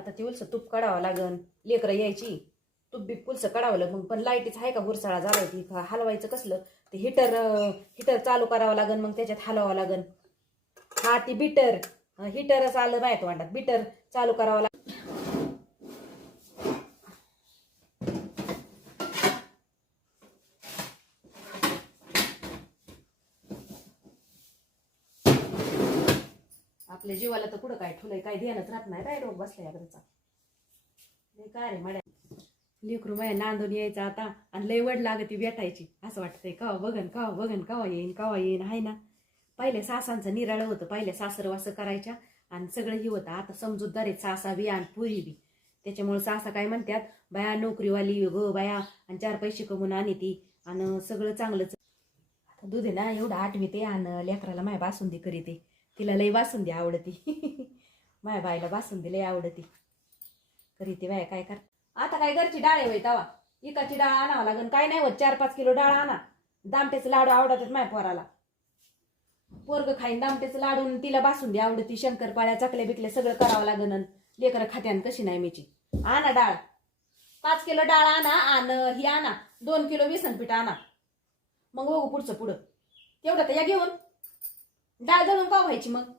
आता ते उलसं तूप काढावं लागन, लेकरं यायची, तूप बी पुलसं काढावं लागन. पण लाईटीच आहे का हुरसाळा झालाय, ती हलवायचं कसलं, ते हिटर चालू करावं लागन, मग त्याच्यात हलवावं लागन. हा ती बिटर हिटरच आलं माहित वाटत, बिटर चालू करावं लागन. आपल्या जीवाला तर कुठं काय ठुलंय, काय ध्यानच राहत नाही, काय रोग बसलाय याकडचा. काय रे मड्या, लेकरू माया नांदून यायचं आता, आणि लय वड लागती भेटायची. असं वाटतंय कवा बघन कवा येईन हाय ना. पहिले सासांचं निराळ होतं, पहिले सासरवासं करायच्या आणि सगळं ही होतं. आता समजूतदार आहेत सासा बी आणि पुरी बी. त्याच्यामुळे सासा काय म्हणतात, बाया नोकरीवाली ग बाया, आणि 4 पैसे कमवून आणि ती, आणि सगळं चांगलंच. दूध आहे ना एवढं आठवते, आणि लेकराला माया बासुंदी करीते. तिला लय बासुंदी आवडती. माया बाईला बासुंदी लय आवडती करीते बाया. काय कर आता, काय घरची डाळ आहे तवा, इकाची डाळ आणावं लागन. काय नाही होत, 4-5 किलो डाळ आणा. दामट्याचं लाडू आवडतात माझ्या पोराला, पोरग खाईन दामट्याचं लाडून, तिला बासुंदी आवडती, शंकरपाळ्या चकल्या बिकल्या सगळं करावं लागन. लेकरं खात्यान कशी नाही मीची. आणा डाळ, 5 किलो डाळ आणा, आणि ही आणा 2 किलो बेसन पीठ आणा. मग बघू पुढचं पुढं. तेवढं तर या घेऊन डाळ दळून का व्हायची मग.